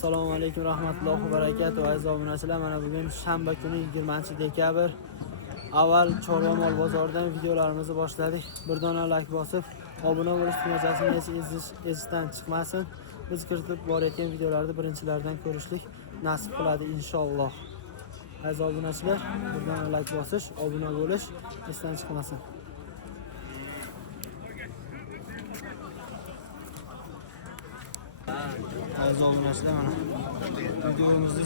Assalomu alaykum rahmatullohi va barakatuh. Aziz obunachilar, mana bugun shanba kuni 20-dekabr. Avval Chorva mol bozoridan videolarimizni boshladik. Bir dona like bosib, obuna bo'lish tugmachasini esdan chiqmasin. Biz kiritib borayotgan videolarni birinchilardan ko'rishlik nasib qiladi inshaalloh. Aziz obunachilar, bir dona like bosish, obuna bo'lish esdan chiqmasin. Aziz obunachilar, mana videomizni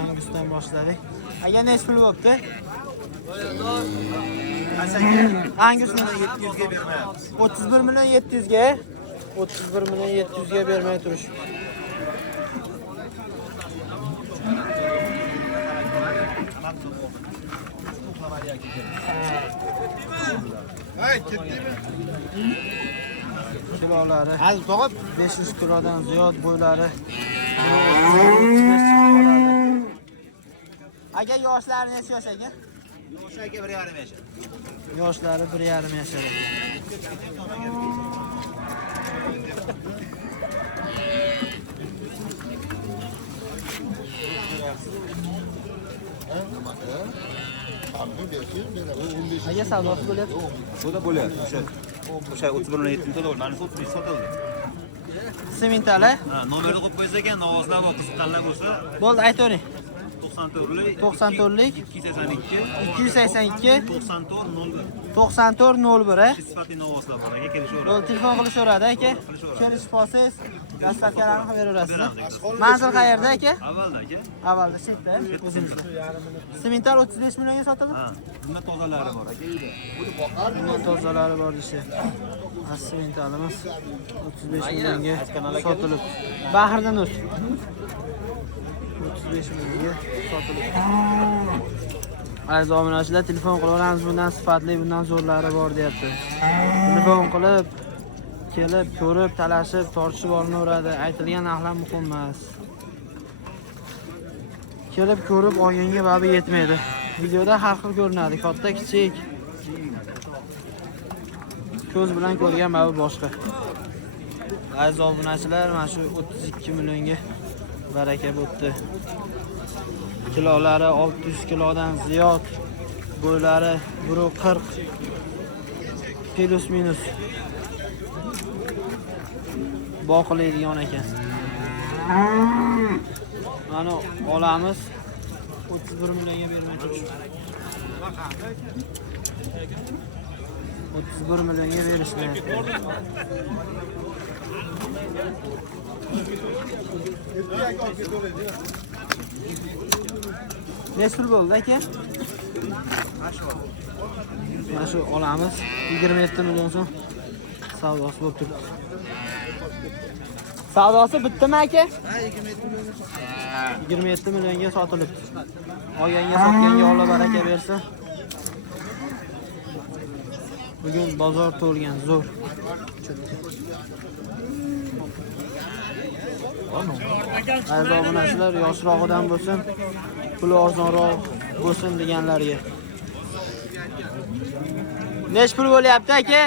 Angusdan boshladik. Aka nech pul bo'pti? Angusni 700 ga bermayapmiz. 31 million 700 ga. 31 million 700 ga bermay turish. Hay, ketdimi? Kilolari Hal tog'ib 500 kilodan ziyod bo'ylari. Aka yoshlari necha yosh aka? Yoshi aka 1,5 yashar. Yoshlari 1,5 yashar. Aka savdosi bo'lyapti. Bu da bo'lyapti. O'sha 31 million 700 dollar. Mana 35 sotildi. Sementali. Ha, nomerni qo'yib qo'ysa ekan, novozlar va qiziq tanlab bo'lsa, Bo'ldi, aytavering. 94lik 282 94 9401. sifatli novozlar bor aka, kelishaveradi. Bo'ldi, telefon qilishaveradi aka. Kelishib qolsangiz, dastlabkilarni ham beraverasiz. Manzil qayerda aka? Avvalda aka. Avvalda chetda, o'zimizda. Semental 35 millionga sotildi. Ha, bunda tozalari bor aka. Bundan tozalari bor deysiz. Sementalimiz 35 millionga sotilib. Bahridan o'z. 35 millionga sotilib. Aziz obunachilar, telefon qilaveramiz, bundan sifatli, bundan zo'rlari bor deyapti. Telefon qilib, kelib, ko'rib, talashib, tortishib olinaveradi. Aytilgan narxlar muhim emas. Kelib, ko'rib olganga babi yetmaydi. Videoda har xil ko'rinadi, katta, kichik. Ko'z bilan ko'rgan babi boshqa. Aziz obunachilar, mana shu 32 millionga baraka bo'pti. Kilolari 600 kilodan ziyod, bo'ylari 140 plus minus boqilaydigan ekan. Mana olamiz 31 millionga bermay turish. 31 millionga berishmayapti. Nech pul bo'ldi aka? Mana shu olamiz 27 million so'm savdosi bo'lib turibdi. Savdosi bitdimi aka? Ha, 27 million. 27 millionga sotilibdi. Olganga sotganga Alloh baraka bersin. Bugun bozor to'lgan, zo'r. Aziz obunachilar, yoshrog'idan bo'lsin, puli arzonroq bo'lsin deganlarga. Nech pul bo'lyapti aka?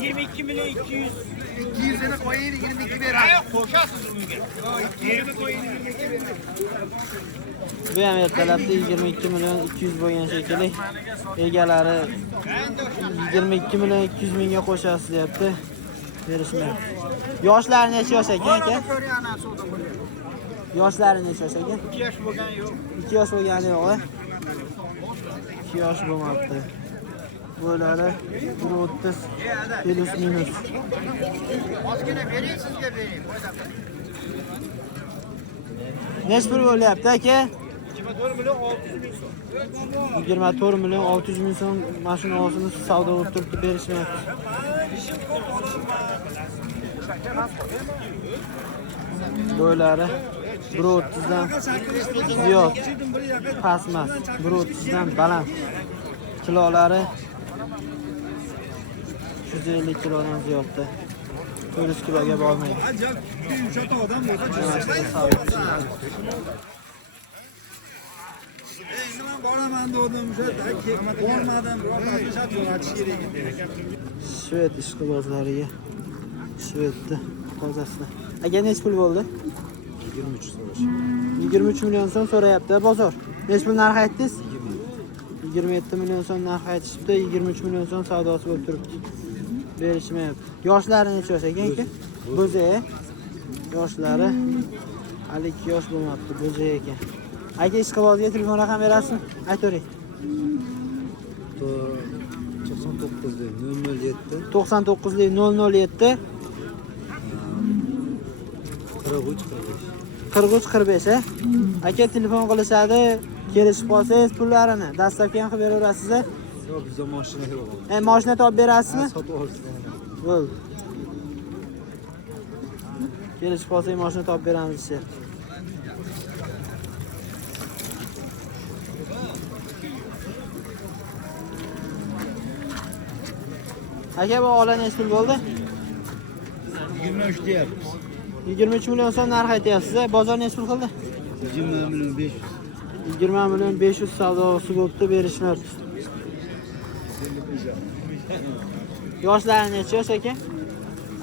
22 million 200. 200 ni qo'ying, 22 beradi. Qo'shasiz unga. 200 ni qo'ying, 22 beradi. Bu ham ertalabda 22 million 200 bo'lgan shekilli. Egalari 22 million 200 mingga qo'shasiz deyapti. Berishmayapti. Yoshlari necha yosh ekan aka? Yoshlari necha yosh ekan? 2 yosh bo'lgan yo'q. 2 yosh bo'lgani yo'q. 2 yosh bo'lmabdi. Bo'ylari 130 plus minus. Ozgina bering, sizga bering. Nech pul bo'lyapti aka? 24 million 600 ming so'm. 24 million 600 ming so'm mashinasini savdo bo'lib turibdi, berishmayapti. Bo'ylari 130 dan ziyod, past emas, 130 dan baland. Kilolari 150 kilodan ziyodda. 400 kiloga bormaydi. Yumshoq odam bo'lsa, nima boraman dedim, bormadim, biroq shart yo'latish kerak edi. Shved ishqibozlariga Shvedni tozasida Aka necha pul bo'ldi? 23 so'rash. 23 million so'm so'rayapti bozor. Necha pul narx aytdingiz? 27 million so'm narx aytishibdi, 23 million so'm savdosi bo'lib turibdi. Berishmayapti. Yoshlari necha yosh ekan aka? Bo'za. Yoshlari hali 2 yosh bo'lmabdi, bo'za ekan. Aka ishqibozga telefon raqam berasizmi? Aytavering. 99 007 99 007 43 45 aka telefon qilishadi, kelishib qolsangiz pullarini dastavka ham qilib beraverasiz. Yo'q, bizda mashina yo'q. Mashina topib berasizmi? Sotib olasiz. Bo'ldi. Kelishib qolsangiz mashina topib beramiz deyapti. Aka bu ola necha pul bo'ldi? 23 deyapmiz. 23 million so'm narx aytyapsiz. Bozor necha pul qildi? 20 million 500. 20 million 500 savdosi bo'libdi, berishmayapti. Yoshlari necha yosh aka?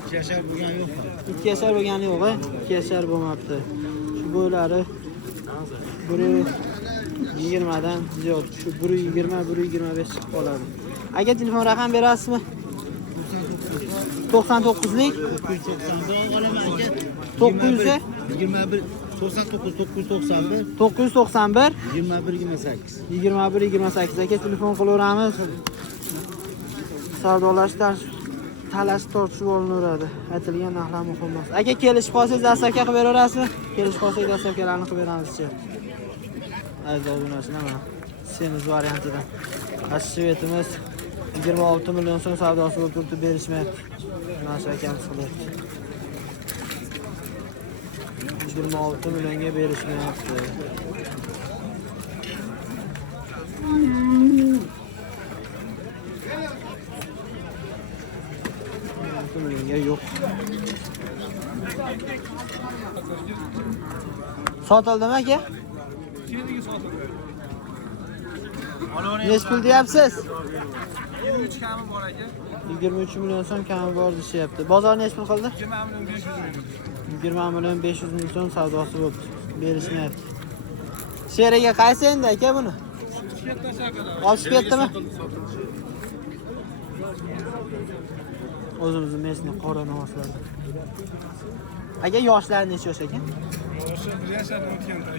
2 yashar bo'lgan yo'q. 2 yashar bo'lgani yo'q, 2 yashar bo'lmabdi. Shu bo'ylari 120 dan ziyod, shu 120, 125 chiqib qoladi. Aka telefon raqam berasizmi? 99lik 900 21 99 991 991 21 28. 21 28 aka telefon qilaveramiz. Savdolash talash tortishib olinaveradi. Aytilgan narxlar muhim emas. Aka kelishib qolsangiz dastavka qilib beraverasizmi? Kelishib qolsangiz dastavkalarni qilib beramiz-chi. Aziz obunachilar, mana semiz variantidan. Ashvetimiz 26 million so'm savdosi bo'lib turibdi, berishmayapti. Mana shu akamiz qilyapti. 26 millionga berishmayapti. Millionga yo'q. Sotildimi aka? Necha pul deyapsiz? 23 kami bor aka. 23 million so'm kami bor deyapti. Bozor necha pul qildi? 20 million 500 ming so'm savdosi bo'ldi. Berishmayapti. Sheriga qaysi endi aka buni? Olib ketdimi? O'zimizning mesni qora namozlarda. Aka yoshlari necha yosh ekan?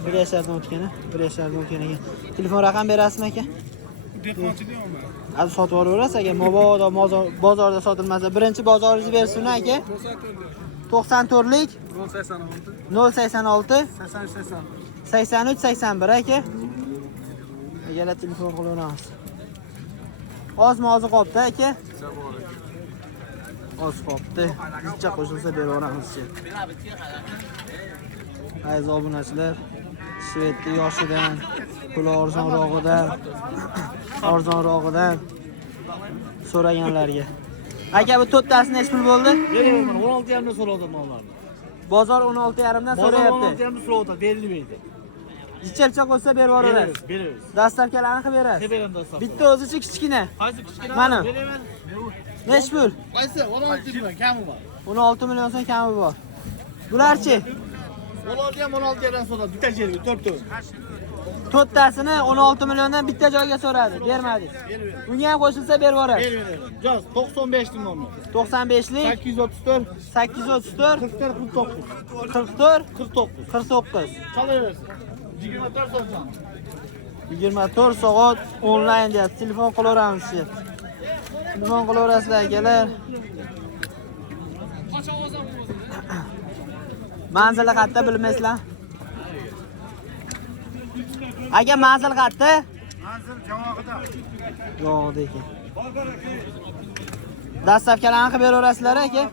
1 yashardan o'tgan. 1 yashardan o'tgan ekan. Telefon raqam berasizmi aka? Dehqonchilik olma. Az sotib olaverasiz aka. Mabodo bozorda sotilmasa, birinchi bozoringiz bersin aka. 94lik 086 83 81 aka. Agalar telefon qilaveramiz. Ozmi ozi qopti aka? Oz qopti. Bizcha qo'shilsa beraveramiz. Aziz obunachilar, Shvedni yoshidan, puli arzonrog'idan so'raganlarga. Aka bu to'rttasi necha pul bo'ldi? Beraman, 16,5 dan so'radim onlarni. Bozor 16,5 dan so'rayapti. 16,5 dan so'rayapti, berilmaydi. Ichcha qo'ysa berib yuborasiz. Beramiz. Dastavkalarni qilib berasiz. Qilib beraman dastavka. Bitta o'zichi kichkina. Qaysi kichkina? Mana. Beraman. Necha pul? Qaysi? 16 million kami bor. 16 million so'm kami bor. Bularchi? Ularni ham 16 dan so'radim, bitta yerga 4 ton. To'rttasini 16 milliondan bitta joyga so'radi, bermadingiz. Bunga ham qo'shilsa berib yuborasiz. Beraman. Joz 95 million. 95lik 834 834 44 44 49. 49. Qolaversin. 24 so'm. 24 soat onlayn deyapti. Telefon qilaveramiz siz. Telefon qilaverasizlar akalar. Manzili qayerda bilmaysizlar? Aka manzil qayerda? Manzil javog'ida. Yo'q ekan. Dastavkalarni qilib beraverasizlar aka?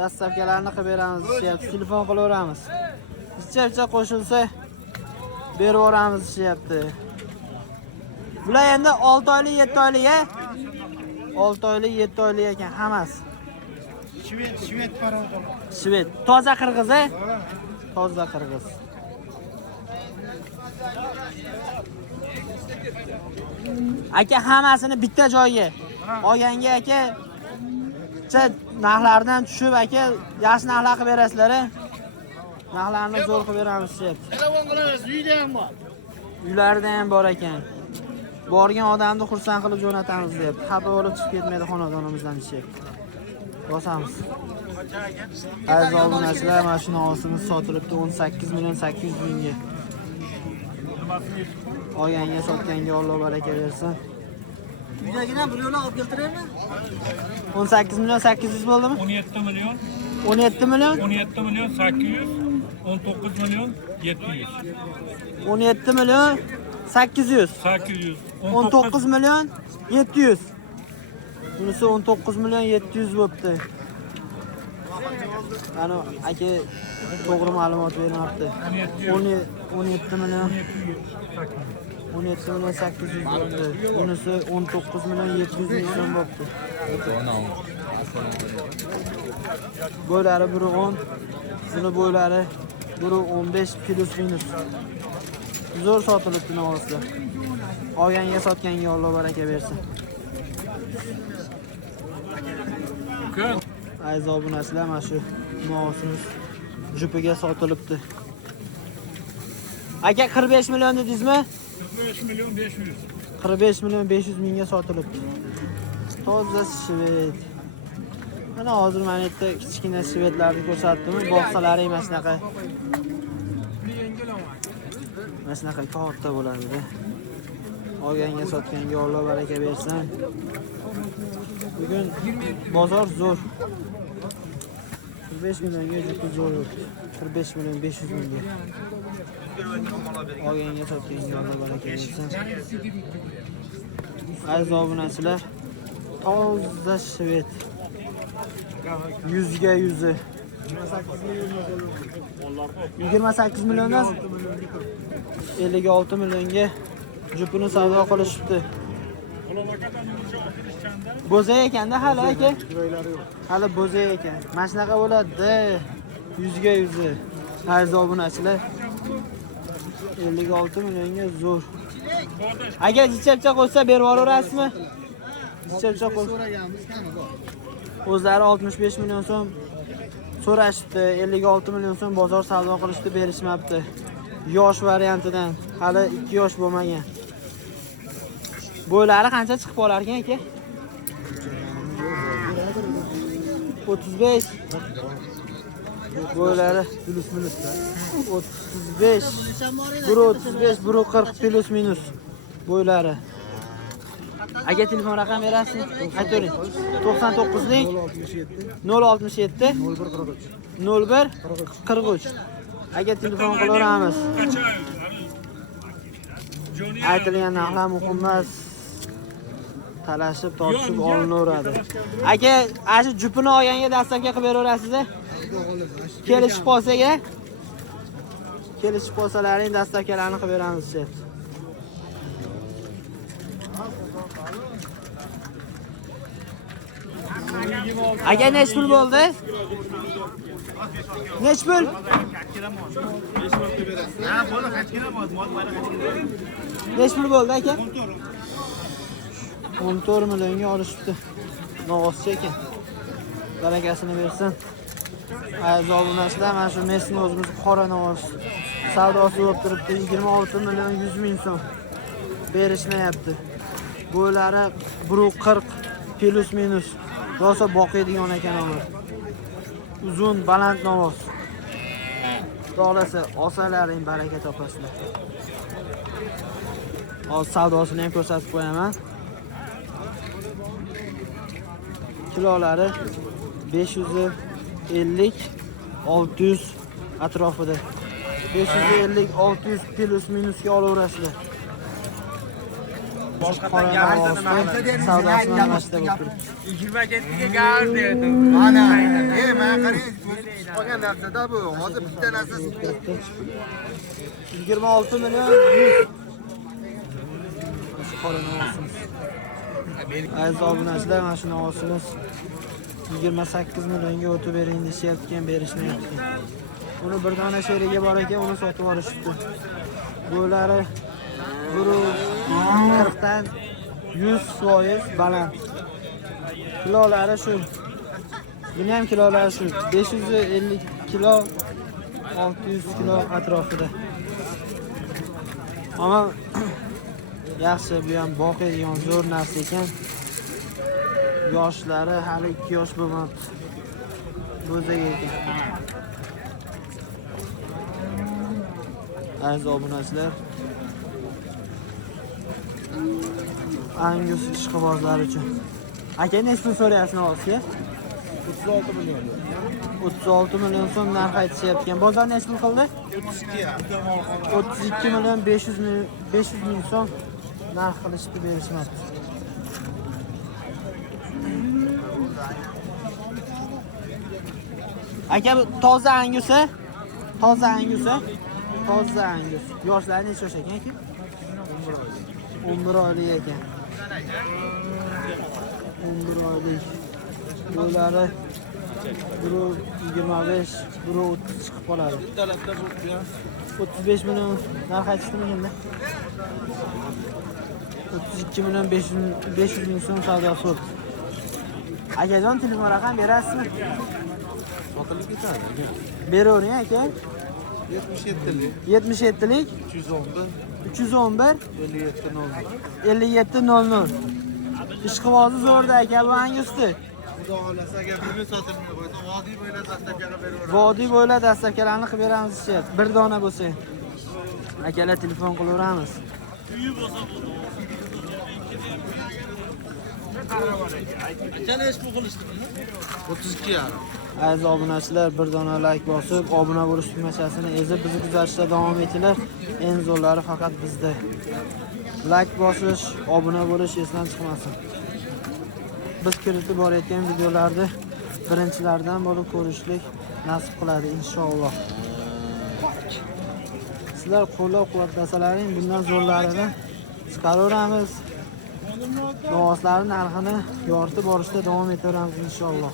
Dastavkalarni qilib beramiz deyapti. Telefon qilaveramiz. Ichcha qo'shilsa berib yuboramiz deyapti. Bular endi 6 oylik, 7 oylik a? 6 oylik, 7 oylik ekan hammasi. Shved parodor. Shved. Toza qirg'iz a? Toza qirg'iz. Aka hammasini bitta joyga olganga aka ortiqcha narxlardan tushib aka, yaxshi narxlar qilib berasizlar. Narxlarni zo'r qilib beramiz, deyapti. Telefon qilaverasiz, uyda ham bor. Uylarida ham bor ekan. Borgan odamni xursand qilib jo'natamiz, deyapti. Xafa bo'lib chiqib ketmaydi xonadonimizdan, deyapti. Bosamiz. Aziz obunachilar, mana shu nosimiz sotilibdi 18 million 800 mingga. Olganga sotganga Alloh baraka bersin. Uydagidan bir yo'la olib keltiraymi? 18 million 800 bo'ldimi? 17 million, 17 million, 17 million 800, 19 million 700. 17 million 800, 800, 19 million 700. Bunisi 19 million 700 bo'pti. Ana aka to'g'ri ma'lumot bermoqda. 17 million 800 bo'pti. Bunisi 19 million 700 ming so'm bo'pti. Bo'ylari biri 10, buni bo'ylari biri 15 plus minus. Zo'r sotilibdi noslar. Olganga sotganga Alloh baraka bersin. Aziz obunachilar, mana shu nosimiz jupiga sotilibdi. Aka 45 million dedingizmi? 45 million 500. 45 million 500 mingga sotilibdi. Toza shved. Mana hozir men yerda kichkina shvedlarni ko'rsatdim. Boqsalari mana shunaqa. Mana shunaqa katta bo'ladi. Olganga sotganga Alloh baraka bersin. Bugun bozor zo'r. 45 millionga juda zo'r. 45 million 500 mingga. Olganga sotganga Alloh baraka bersin. Aziz obunachilar, toza shved. 100 ga 100. 28 milliondan 56 millionga jupini savdo qilishibdi. Bo'zay ekanda hali aka. Hali bo'zay ekan. Mana shunaqa bo'ladi. 100 ga 100. Aziz obunachilar, 56 millionga zo'r. Agar jichapcha qo'ysa berib yuboraverasizmi? Jichapcha qo'y. O'zlari 65 million so'm so'rashibdi, 56 million so'm bozor savdo qilishdi, berishmabdi. Yosh variantidan, hali 2 yosh bo'lmagan. Bo'ylari qancha chiqib qolar ekan aka? 35. Bo'ylari plus minus 35. 135, 140 plus minus bo'ylari. Aka telefon raqam berasizmi? Aytavering. 99 lik 067 01 43. Aka telefon qilaveramiz. Aytilgan narxlar muhim emas. Talashib, tortishib olinaveradi. Aka, ana shu jupini olganga dastlabga qilib beraverasiz-a? Kelishib qolsak-a? Kelishib qolsalaring dastlabkalarini qilib beramiz, deyapti. Aka nech pul bo'ldi? Nech pul? Nech pul bo'ldi aka? 14 millionga olishibdi. Nog'ozchi ekan. Barakasini bersin. Aziz obunachilar, mana shu Messini o'zimiz qora nog'oz savdosi bo'lib turibdi. 26 million 100 ming so'm berishmayapti. Bo'ylari 140 plus minus. Rosa boqiydigan ekan ular. Uzun, baland nog'oz. Xohlasa olsalaring baraka topasizlar. Hozir savdosini ham ko'rsatib qo'yaman. Kilolari 550 600 atrofida. 550 600 plus minusga olaverasizlar. Boshqadan gapirdim. Savdosini namashda bo'lib turibdi. 27 ga gar derdi. Mana, men qarang, qolgan narsada bu. Hozir bitta narsasi 26 million 100. Shu qo'lini olsangiz. Aziz obunachilar, mana shu nog'osimiz 28 millionga o'tib bering deyapti, berishmayapti. Uni bir dona sheriga bor ekan, uni sotib olishibdi. Bo'ylari 140 dan 100% baland. Kilolari shu Buni ham kilolari shu 550 kilo 600 kilo atrofida. Ammo yaxshi, bu ham boqadigan zo'r narsa ekan. Yoshlari hali 2 yosh bo'lmabdi. Bo'zak ekan. Aziz obunachilar, Angus ishqibozlar uchun. Aka, nechta so'rayapsiz navozga? 36 million. 36 million so'm narx aytishyapti. Bozor nechta pul qildi? 32 million 500 ming so'm narx qilishdi, berishmoqda. Aka, bu toza Angusi? Toza Angusi? Toza Angus. Yoshlari necha yosh ekan aka? 11 oylik ekan. 11 oylik. Bo'ylari 1.25, 1.30 chiqib qoladi. 35 million narx aytishdimi endi? 32 million 500 ming so'm savdosi bo'ldi. Akajon, telefon raqam berasizmi? Sotilib ketadi aka. Beravering aka. 77lik 77lik 311 5700 5700. Ishqibozi zo'rda aka, bu Angusdi. Xudo xolasa agar buni sotilmay qo'ysa, vodiy bo'ylab dastavkaga beraveramiz. Vodiy bo'ylab dastavkalarni qilib beramiz deyapti. Bir dona bo'lsa. Akalar telefon qilaveramiz. Qancha ish bu qilishdi? 32 yarim. Aziz obunachilar, bir dona like bosib, obuna bo'lish tugmachasini ezib bizni kuzatishda davom etinglar. Eng zo'rlari faqat bizda. Like bosish, obuna bo'lish esdan chiqmasin. Biz kiritib borayotgan videolarni birinchilardan bo'lib ko'rishlik nasib qiladi inshaalloh. Sizlar qo'llab-quvvatlasalaring, bundan zo'rlarini chiqaraveramiz. Novoslarning narxini yoritib borishda davom etaveramiz inshaalloh.